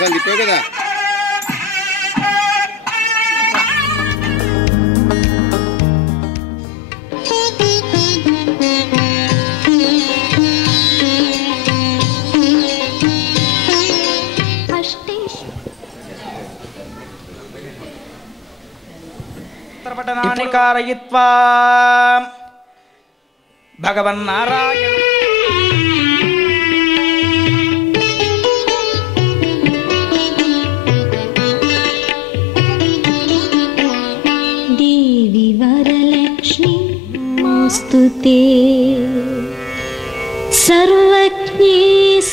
ఒకసారి తిప్పావు కదా. పట్టణాన్ని కారయిత్వా భగవన్నారాయణ దేవి వరలక్ష్మి మాస్తుతే సర్వజ్ఞే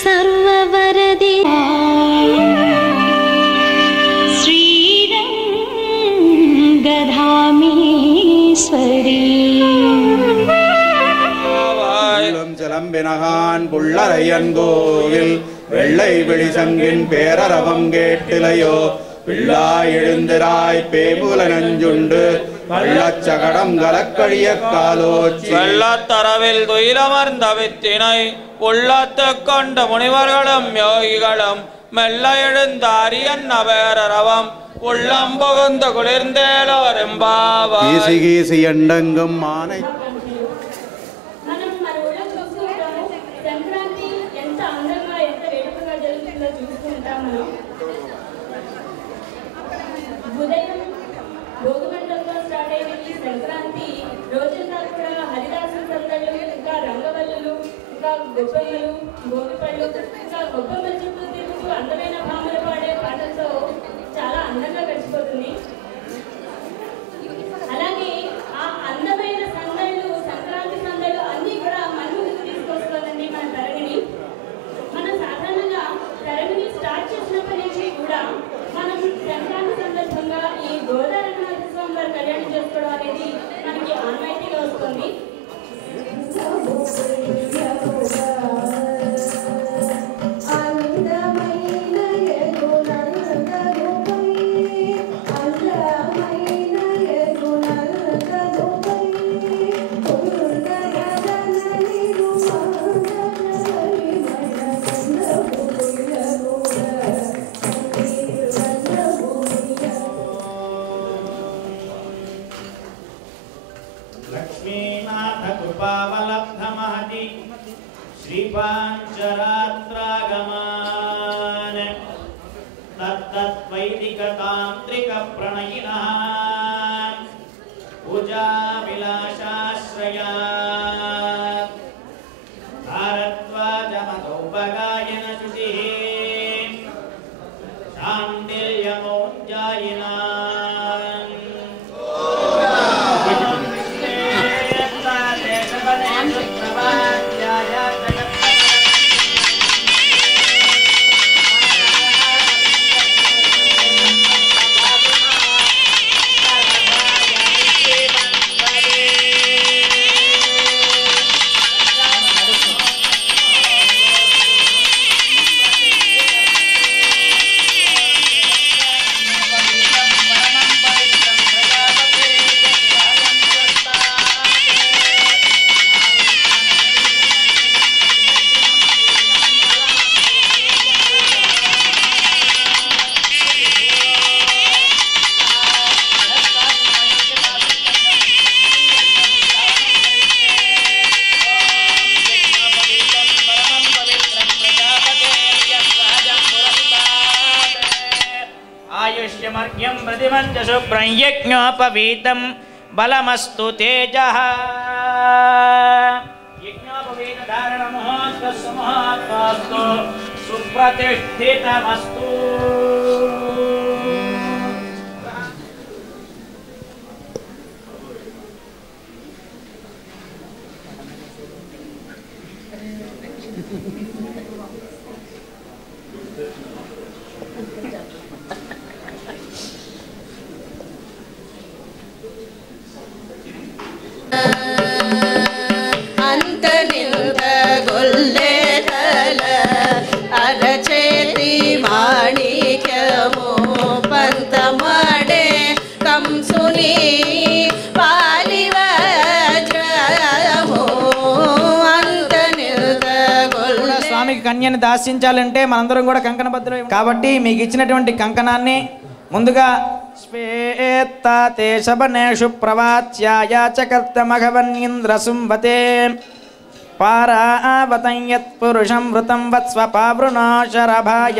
సర్వవరదే శ్రీరంగధామేశ్వరీ சிலம்பினகான் புள்ளரையன் கோவில் வெள்ளை வெளிசங்கின் பேரரவம் கேட்டிலையோ பிள்ளாய் எழுந்திராய் பேபுல நஞ்சுண்டு வள்ளச்சகடம் கலக்கழிய காலோச்சி வெள்ளத்தரவில் துயிலமர்ந்த வித்தினை உள்ளத்து கொண்ட முனிவர்களும் யோகிகளும் மெல்ல எழுந்த அரியன் பேரரவம் உள்ளம் புகுந்து குளிர்ந்தேலோரெம்பாவா கீசி கீசி எண்டங்கும் மானை ఉదయం భోగిమంటలతో స్టార్ట్ అయిన ఈ సంక్రాంతి రోజంతా కూడా హరిదాసు సందళ్ళు, ఇంకా రంగవల్లులు, ఇంకా గొప్పమ్మలు, భోగిపళ్ళు, ఇంకా గొప్పమ్మల చుట్టూ తిరుగుతూ అందమైన భామలు పాడే పాటలతో చాలా అందంగా గడిచిపోతుంది. అలాగే ఆ అందమైన సందళ్ళు, సంక్రాంతి సందళ్ళు అన్నీ కూడా మన ముందుకు తీసుకొస్తుందండి మన తరంగిణి. మనం సాధారణంగా తరంగిణి స్టార్ట్ చేసినప్పటి నుంచి కూడా మనం సంక్రాంతి సందర్భంగా ఈ గోదావరి స్వామి వారి కళ్యాణం చేసుకోవడం అనేది మనకి ఆన్వాయితీగా వస్తుంది. लक्ष्मीनाथकृपावलब्धमहति श्रीपाञ्चरात्रागमान् तत्तद्वैदिकतान्त्रिकप्रणयिनः पूजाविलासाश्रयात् भारद्वाजमतोपगायनश्रुतिः शान्तिर्यमोज्जायिना आयुष्यमर्घ्यं प्रतिमञ्च शुभ्रं यज्ञोपवीतं बलमस्तु तेजः यज्ञोपवीतधारणमहोत्सवस्य महात्मास्तु सुप्रतिष्ठितमस्तु ಅಂತನಿಂದ ಗೊಲ್ಲೆದಲ ಅರಚೇತಿ ಮಾಣಿಕ್ಯಮೋ ಪಂತ ಮಾಡೆ ಕಂಸುನಿ ಪಾಲಿವಜ್ರಮೋ ಅಂತನಿಂದ ಗೊಲ್ಲೆ స్వామికి కన్యని దాస్యించాలంటే మనందరం కూడా కంకణబద్ధులు కాబట్టి మీకు ఇచ్చినటువంటి కంకణాన్ని ముందుగా శ్వేత్తే శబనేషు ప్రవాచ్యాయాచకర్తమఘవన్నింద్ర సుంవతే పారావతం యత్ పురుషం వృతం వత్స్వ పావృణోశరభాయ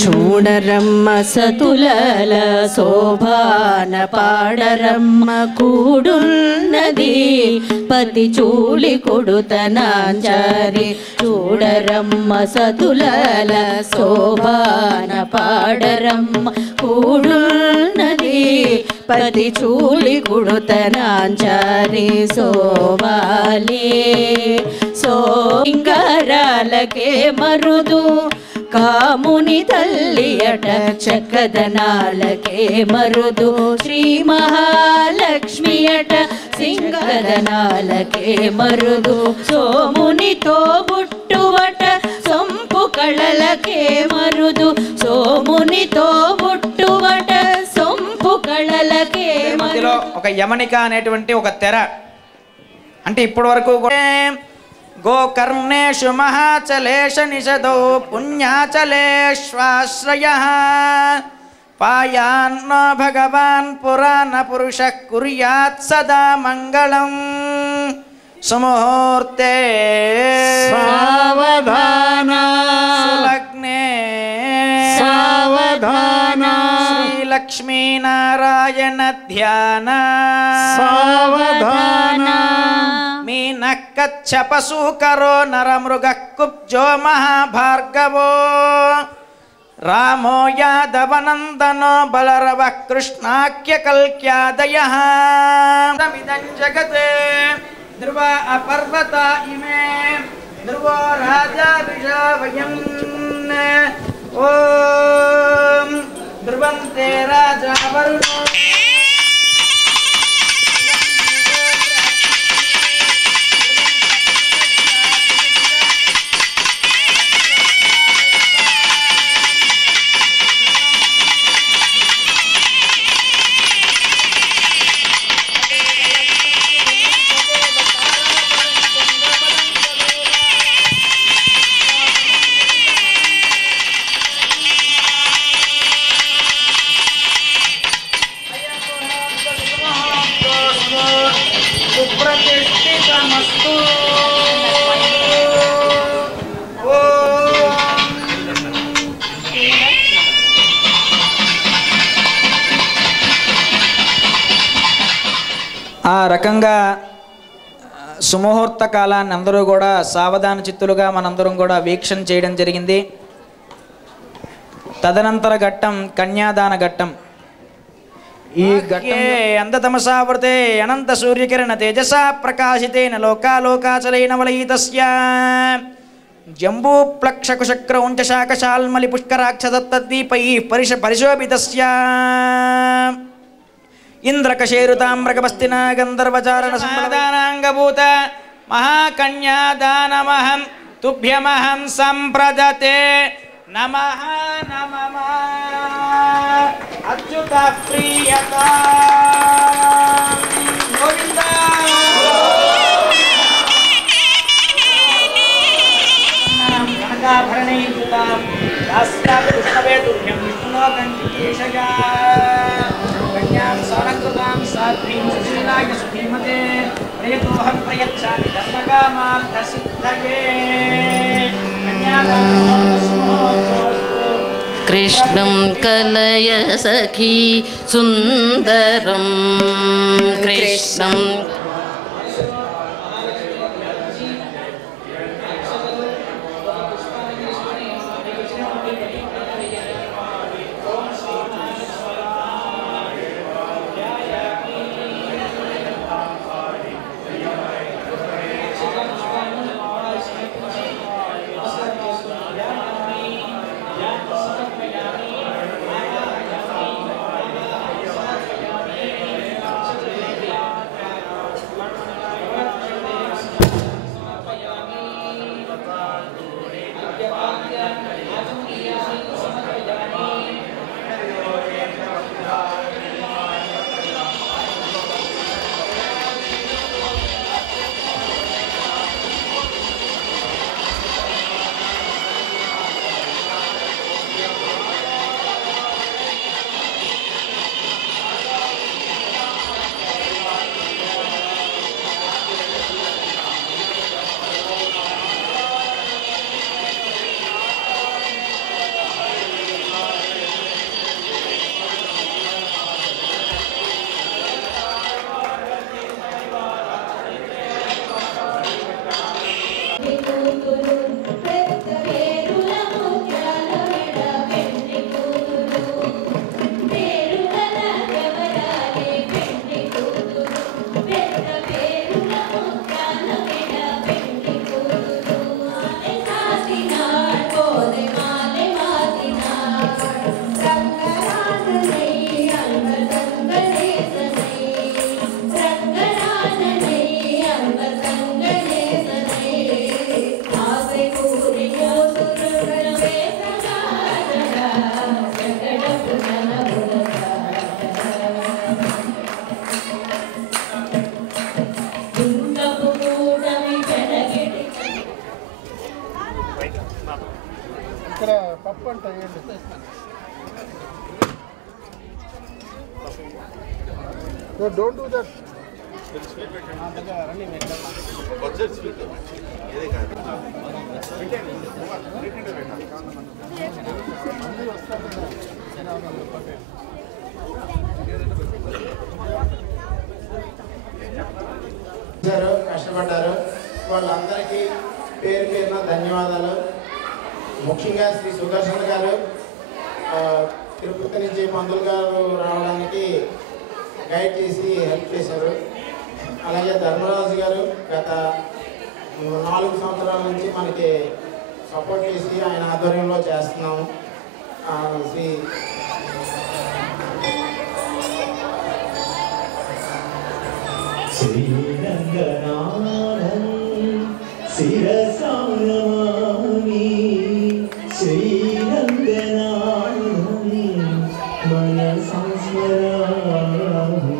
చూడరమ్మ సతులల శోభాన పాడరమ్మ కూడున్నది పతి చూలి కొడుతనాంచారి చూడరమ్మ సతులల శోభాన పాడరమ్మ కూడున్నది పతి చూలి కొడుతనాంచారి సోవాలి సోంగారాలకే మరుదు కాముని తల్లియట చక్కదనాలకే మరుదు శ్రీ మహాలక్ష్మియట సింగదనాలకే మరుదు సోమునితో బుట్టువట సొంపు కళలకే మరుదు సోమునితో బుట్టువట సొంపు కళలకే మధ్యలో ఒక యమనిక అనేటువంటి ఒక తెర అంటే ఇప్పటి వరకు గోకర్ణేషు మహాచలేష నిషదో పుణ్యాచలేష్వాశ్రయః పాయాన్నో భగవాన్ పురాణ పురుషః కుర్యాత్ సదా మంగళం సుముహూర్తే సావధాన సులగ్నే సావధాన శ్రీలక్ష్మీనారాయణ ధ్యాన సావధాన మీనక్కచ్చపసూకరో నరమృగః కుబ్జో మహాభార్గవో రామో యాదవనందనో బలరవః కృష్ణాఖ్యకల్క్యాదయః ఇదం జగతే ధ్రువ అపర్వత ఇమే ధ్రువో రాజా విషావయం ఓం ధ్రువంతే రాజా వరుణో సుప్రతిష్ఠితమస్తు ఆ రకంగా సుముహూర్త కాలాన్ని అందరూ కూడా సావధాన చిత్తులుగా మనందరం కూడా వీక్షణ చేయడం జరిగింది. తదనంతర ఘట్టం కన్యాదాన ఘట్టం. ఈ ఘట్టం అంధతమసావృతే అనంత సూర్యకిరణ తేజసా ప్రకాశితేన లోకాలోకాచలైన వలయితస్య జంబూప్లక్షకుశక్రౌంచ శాకశాల్మలి పుష్కరాక్షసత్తద్వీపై పరిశోభితస్య ఇంద్రకశేరుతామ్రకపస్తిన గంధర్వచారణ సంప్రదానాంగభూత మహాకన్యాదానమహం తుభ్యమహం సంప్రదతే నమః నమః అచ్యుత ప్రియత గోవింద కనకాభరణైయుతాం దాస్యామి విష్ణవే తుభ్యం విష్ణులోకంచికేశగా కన్యాం సాలంకృతాం సాధ్వీం సుశీలాయ సుధీమతే ప్రియతోహం ప్రయచ్ఛామి ధర్మకామార్థసిద్ధయే కృష్ణం కలయ సఖీ సుందరం కృష్ణం Don't do that. కష్టపడ్డారు వాళ్ళందరికీ పేరు పేరున ధన్యవాదాలు. ముఖ్యంగా శ్రీ సుదర్శన్ గారు తిరుపతి నుంచి పంతులు గారు రావడానికి గైడ్ చేసి హెల్ప్ చేశారు. అలాగే ధర్మరాజు గారు గత 4 సంవత్సరాల నుంచి మనకి సపోర్ట్ చేసి ఆయన ఆధ్వర్యంలో చేస్తున్నాము. శ్రీ శ్రీరంగనాథం శిరసానమామి శ్రీరంగనాథం మనసా స్మరామి.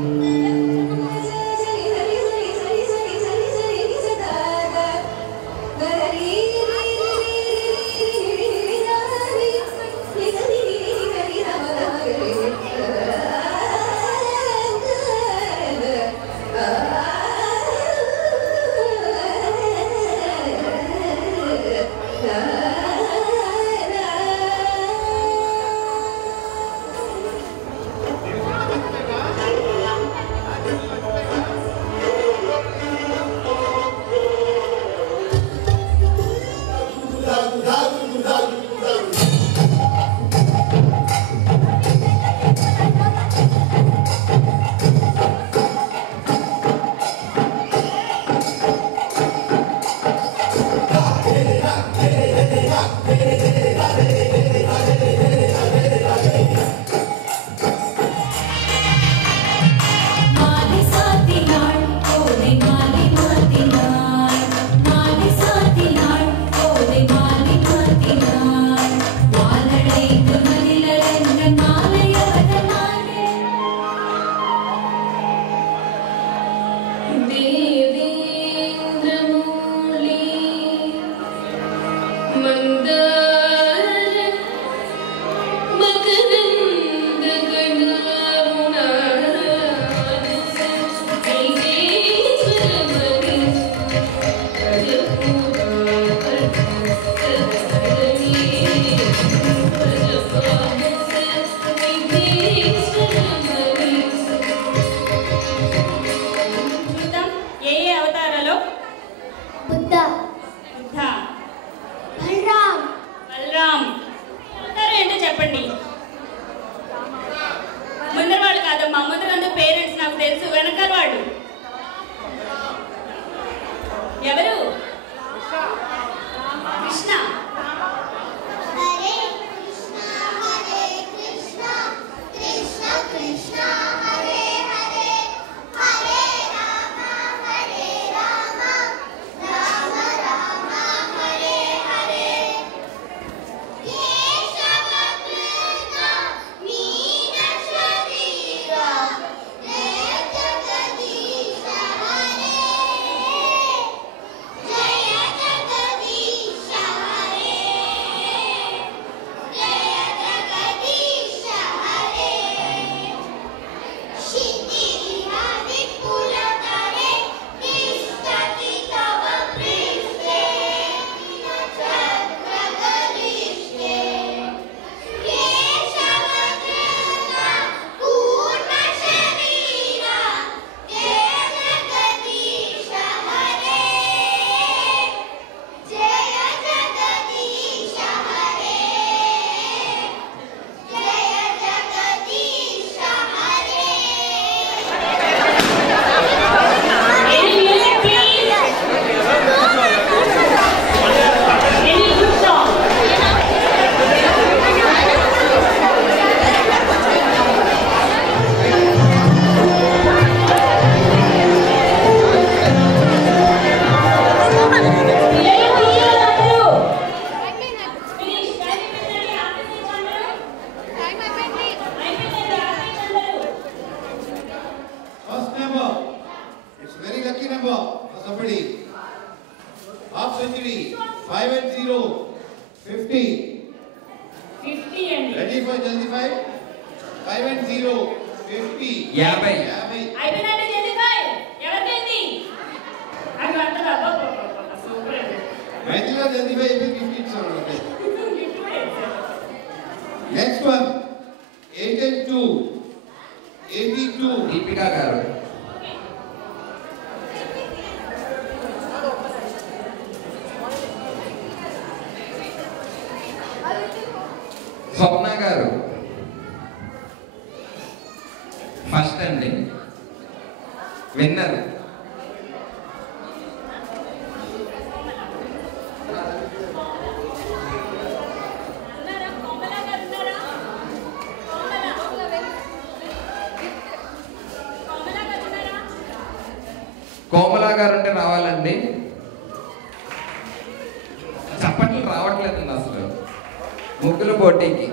జల్దీ 5 and 0 50 అయిపోయినండి జల్దీ 5 ఎవరికైంది అది అంటారా సూపర్ మైత్రిగా జల్దీ 5 గిఫ్ట్ ఇచ్చాను నెక్స్ట్ వన్ 8 and 2 82 దీపికా గారు స్వప్న గారు ఫస్ట్ అండి విన్నర్ కోమలా గారు అంటే రావాలండి చప్పట్లు రావట్లేదండి అసలు ముగ్గుల పోటీకి